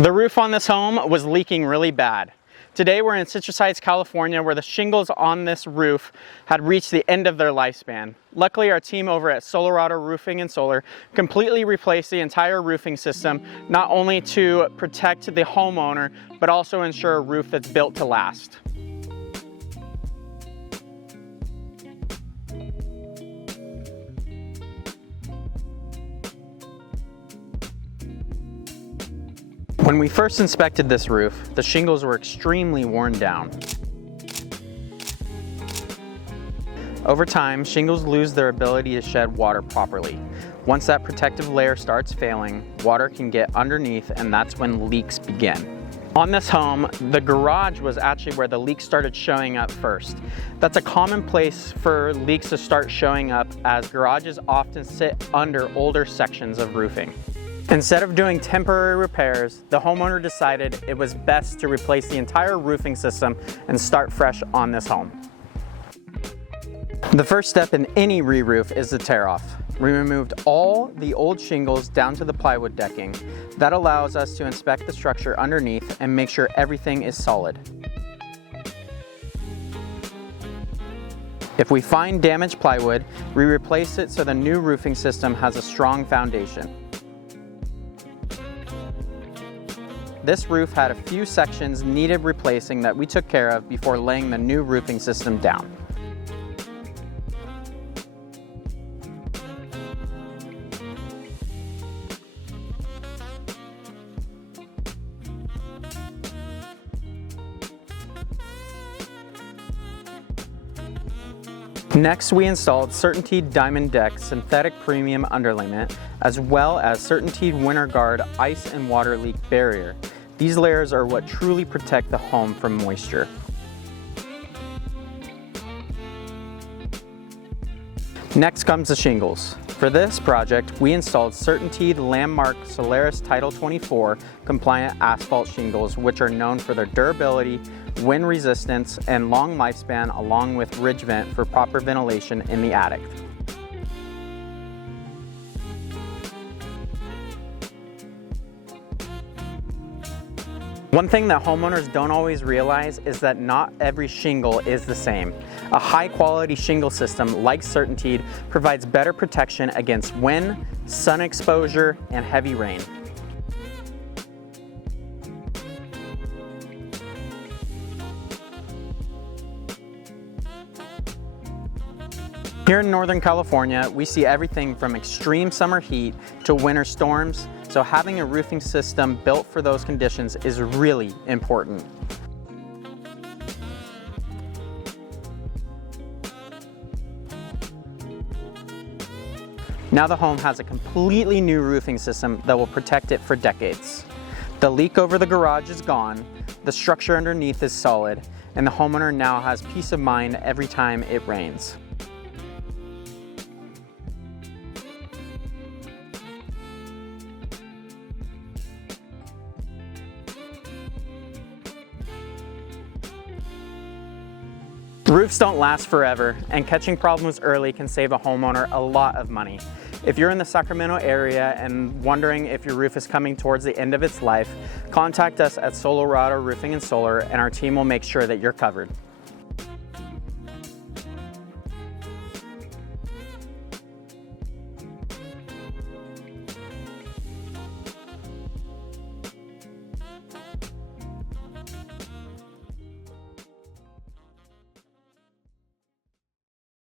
The roof on this home was leaking really bad. Today we're in Citrus Heights, California, where the shingles on this roof had reached the end of their lifespan. Luckily, our team over at Solarado Roofing Solar completely replaced the entire roofing system, not only to protect the homeowner, but also ensure a roof that's built to last. When we first inspected this roof, the shingles were extremely worn down. Over time, shingles lose their ability to shed water properly. Once that protective layer starts failing, water can get underneath, and that's when leaks begin. On this home, the garage was actually where the leaks started showing up first. That's a common place for leaks to start showing up, as garages often sit under older sections of roofing. Instead of doing temporary repairs, the homeowner decided it was best to replace the entire roofing system and start fresh on this home. The first step in any re-roof is the tear-off. We removed all the old shingles down to the plywood decking. That allows us to inspect the structure underneath and make sure everything is solid. If we find damaged plywood, we replace it so the new roofing system has a strong foundation. This roof had a few sections needed replacing that we took care of before laying the new roofing system down. Next, we installed CertainTeed Diamond Deck Synthetic Premium Underlayment, as well as CertainTeed Winter Guard Ice and Water Leak Barrier. These layers are what truly protect the home from moisture. Next comes the shingles. For this project, we installed CertainTeed Landmark Solaris Title 24 compliant asphalt shingles, which are known for their durability, wind resistance, and long lifespan, along with ridge vent for proper ventilation in the attic. One thing that homeowners don't always realize is that not every shingle is the same. A high-quality shingle system like CertainTeed provides better protection against wind, sun exposure, and heavy rain. Here in Northern California, we see everything from extreme summer heat to winter storms, so having a roofing system built for those conditions is really important. Now the home has a completely new roofing system that will protect it for decades. The leak over the garage is gone, the structure underneath is solid, and the homeowner now has peace of mind every time it rains. Roofs don't last forever, and catching problems early can save a homeowner a lot of money. If you're in the Sacramento area and wondering if your roof is coming towards the end of its life, contact us at Solarado Roofing Solar, and our team will make sure that you're covered.